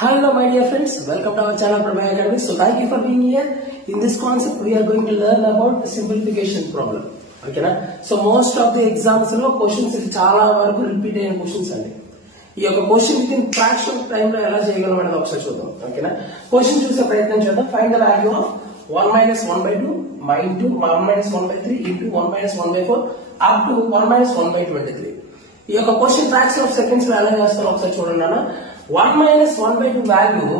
Hello my dear friends, welcome to our channel Prabhay Academy. So thank you for being here. In this concept we are going to learn about simplification problem. Okay na? So most of the exams lo questions chaala varaku repeat ayina questions andi. ఈ యొక్క question with in fraction of time లో ఎలా చేయగలం అనేది ఒకసారి చూద్దాం. ఓకేనా? Question చూసే ప్రయత్నం చేద్దాం. Find the value of 1 minus 1 by 2 into 1 minus 1 by 3 into 1 minus 1 by 4 up to 1 minus 1 by 23. ఈ యొక్క క్వశ్చన్ ఫ్రాక్షన్ ఆఫ్ సెకండ్స్ లో ఎలా చేస్తారో ఒకసారి చూడండి అన్న. 1 minus 1 by 2 value,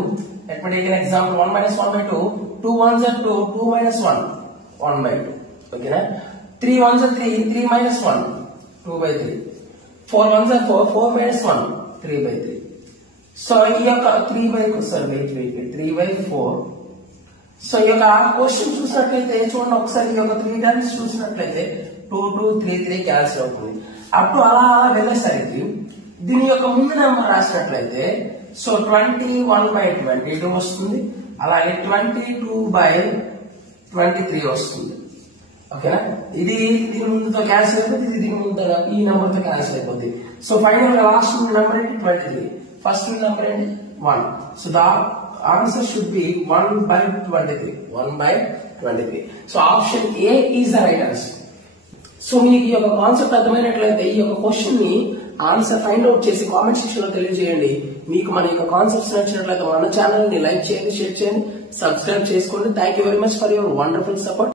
let me take an example. 1 minus 1 by 2, 2 ones are 2, 2 minus 1, 1 by 2. Okay na? 3 ones are 3, 3 minus 1, 2 by 3. 4 ones are 4, 4 minus 1, 3 by 3. So ఈ యొక్క 3 by 3 by 4. సో ఈ యొక్క క్వశ్చన్ చూసినట్లయితే చూడండి ఒకసారి ఈ యొక్క 3 టైమ్స్ చూసినట్లయితే 2 2 3 3 క్యాన్సిల్ అవుతుంది. అప్పుడు అలా వెళ్ళేసరికి దీని యొక్క ముందు నెంబర్ రాసినట్లయితే సో 21 by 22 వస్తుంది. అలాగే 22 by 23 వస్తుంది. ఓకేనా? ఇది దీని ముందుతో క్యాన్సిల్ అయిపోతుంది, ఇది దీని ముందు ఈ నెంబర్ తో క్యాన్సిల్ అయిపోతుంది. సో ఫైనల్ గా లాస్ట్ నెంబర్ ఏంటి 23, ఫస్ట్ నెంబర్ ఏంటి 1. So the answer should be 1 by 23, 1 by 23. So option A is the right answer. So మీకు ఈ యొక్క కాన్సెప్ట్ అర్థమైనట్లయితే ఈ యొక్క క్వశ్చన్ ని ఆన్సర్ ఫైండ్ అవుట్ చేసి కామెంట్ సెక్షన్ లో తెలియజేయండి. మీకు మన యొక్క కాన్సెప్ట్స్ నచ్చినట్లయితే మన ఛానల్ ని లైక్ చేయండి, షేర్ చేయండి, సబ్స్క్రైబ్ చేసుకోండి. Thank you very much for your wonderful support.